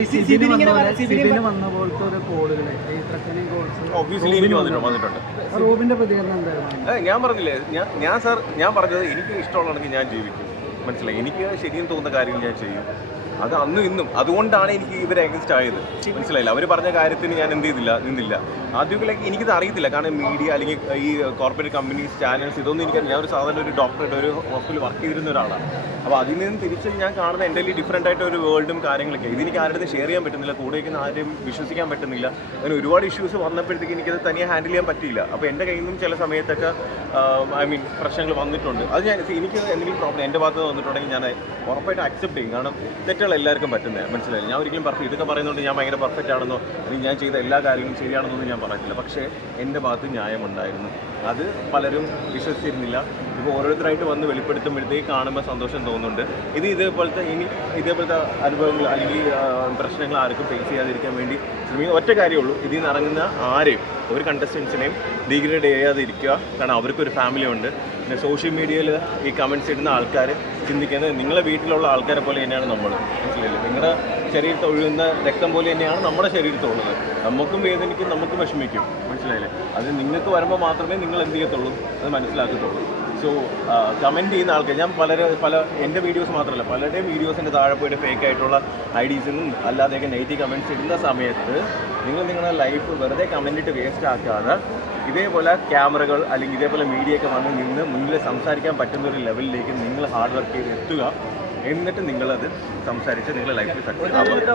വന്ന വന്ന- പോലെ- സിബിൻ സിബിന് വന്ന പോലത്തെ ഒരു കോളുകൾ ഇത്രക്കനെ കോൾസ് ഒബ്വിയസ്ലി എനിക്ക് വന്നിട്ടുണ്ട് വന്നിട്ടുണ്ട്. റോബിന്റെ പ്രതികരണം എന്തായിരുന്നു? ഏ, ഞാൻ പറഞ്ഞില്ലേ ഞാൻ ഞാൻ സാർ ഞാൻ പറഞ്ഞത് എനിക്ക് ഇഷ്ടമുള്ളതാണെങ്കിൽ ഞാൻ ജീവിക്കും. മനസ്സിലായി? എനിക്ക് ശരിയെന്ന് തോന്നുന്ന കാര്യങ്ങൾ ഞാൻ ചെയ്യും. അത് അന്നും ഇന്നും. അതുകൊണ്ടാണ് എനിക്ക് ഇവരെ അഗൻസ്റ്റ് ആയത്. മനസ്സിലായില്ല. അവർ പറഞ്ഞ കാര്യത്തിന് ഞാൻ എന്ത് ചെയ്തില്ല നിന്നില്ല. ആദ്യമൊക്കെ എനിക്കിത് അറിയത്തില്ല. കാരണം മീഡിയ അല്ലെങ്കിൽ ഈ കോർപ്പറേറ്റ് കമ്പനീസ് ചാനൽസ് ഇതൊന്നും എനിക്ക് ഞാൻ ഒരു സാധാരണ ഒരു ഡോക്ടറായിട്ട് ഒരു ഹോസ്പിറ്റലിൽ വർക്ക് ചെയ്തിരുന്ന ഒരാളാണ്. അപ്പോൾ അതിൽ നിന്ന് തിരിച്ച് ഞാൻ കാണുന്ന എന്റെ ഡിഫറെന്റ് ആയിട്ട് ഒരു വേൾഡും കാര്യങ്ങളൊക്കെ. ഇതെനിക്ക് ആരുടെ ഷെയർ ചെയ്യാൻ പറ്റുന്നില്ല. കൂടെ ഇരിക്കുന്ന ആരെയും വിശ്വസിക്കാൻ പറ്റുന്നില്ല. അങ്ങനെ ഒരുപാട് ഇഷ്യൂസ് വന്നപ്പോഴത്തേക്ക് എനിക്കത് തനിയെ ഹാൻഡിൽ ചെയ്യാൻ പറ്റിയില്ല. അപ്പോൾ എന്റെ കയ്യിൽ നിന്നും ചില സമയത്തൊക്കെ ഐ മീൻ പ്രശ്നങ്ങൾ വന്നിട്ടുണ്ട്. അത് ഞാൻ എനിക്ക് എന്തെങ്കിലും പ്രോബ്ലം എന്റെ ഭാഗത്ത് വന്നിട്ടുണ്ടെങ്കിൽ ഞാൻ ഉറപ്പായിട്ട് അക്സെപ്റ്റ് ചെയ്യും. കാരണം എല്ലാവർക്കും പറ്റുന്നത് മനസ്സിലായി? ഞാൻ ഒരിക്കലും പെർഫെക്റ്റ് ഇതൊക്കെ പറയുന്നതുകൊണ്ട് ഞാൻ ഭയങ്കര പെർഫെക്റ്റ് ആണെന്നോ അല്ലെങ്കിൽ ഞാൻ ചെയ്ത എല്ലാ കാര്യങ്ങളും ശരിയാണെന്നൊന്നും ഞാൻ പറയത്തില്ല പക്ഷേ എന്റെ ഭാഗത്ത് ന്യായമുണ്ടായിരുന്നു. അത് പലരും വിശ്വസിച്ചിരുന്നില്ല. ഇപ്പോൾ ഓരോരുത്തരായിട്ട് വന്ന് വെളിപ്പെടുത്തുമ്പോഴത്തേക്ക് കാണുമ്പോൾ സന്തോഷം തോന്നുന്നുണ്ട്. ഇത് ഇതേപോലത്തെ ഇനി ഇതേപോലത്തെ അനുഭവങ്ങൾ അല്ലെങ്കിൽ പ്രശ്നങ്ങൾ ആർക്കും ഫേസ് ചെയ്യാതിരിക്കാൻ വേണ്ടി ശ്രമിക്കുന്ന ഒറ്റ കാര്യമുള്ളൂ ഇതിൽ നിന്ന് ഇറങ്ങുന്ന ആരെയും ഒരു കണ്ടസ്റ്റൻസിനെയും ഡീഗ്രേഡ് ചെയ്യാതിരിക്കുക കാരണം അവർക്കൊരു ഫാമിലി ഉണ്ട്. പിന്നെ സോഷ്യൽ മീഡിയയിൽ ഈ കമൻസ് ഇടുന്ന ആൾക്കാർ ചിന്തിക്കുന്നത് നിങ്ങളെ വീട്ടിലുള്ള ആൾക്കാരെ പോലെ തന്നെയാണ് നമ്മൾ മനസ്സിലായില്ലേ? നിങ്ങളുടെ ശരീരത്തിൽ ഒഴുകുന്ന രക്തം പോലെ തന്നെയാണ് നമ്മുടെ ശരീരത്തുള്ളത് നമുക്കും വേദനിക്കും നമുക്കും വിഷമിക്കും. മനസ്സിലായില്ലേ? അത് നിങ്ങൾക്ക് വരുമ്പോൾ മാത്രമേ നിങ്ങൾ എന്ത് ചെയ്യത്തുള്ളൂ? അത് മനസ്സിലാക്കത്തുള്ളൂ. സോ കമന്റ് ചെയ്യുന്ന ആൾക്കാർ ഞാൻ പല പല എന്റെ വീഡിയോസ് മാത്രമല്ല പലരുടെയും വീഡിയോസിന്റെ താഴെ പോയിട്ട് ഫേക്ക് ആയിട്ടുള്ള ഐ ഡീസിനും അല്ലാതെയൊക്കെ നെഗറ്റീവ് കമന്റ്സ് ഇടുന്ന സമയത്ത് നിങ്ങൾ നിങ്ങളുടെ ലൈഫ് വെറുതെ കമന്റ് ഇട്ട് വേസ്റ്റ് ആക്കാതെ ഇതേപോലെ ക്യാമറകൾ അല്ലെങ്കിൽ ഇതേപോലെ മീഡിയ ഒക്കെ വന്ന് നിന്ന് മുന്നിൽ സംസാരിക്കാൻ പറ്റുന്ന ഒരു ലെവലിലേക്ക് നിങ്ങൾ ഹാർഡ് വർക്ക് ചെയ്ത് എത്തുക. എന്നിട്ട് നിങ്ങളത് സംസാരിച്ച് നിങ്ങളുടെ ലൈഫിൽ സക്സസ് ആവുക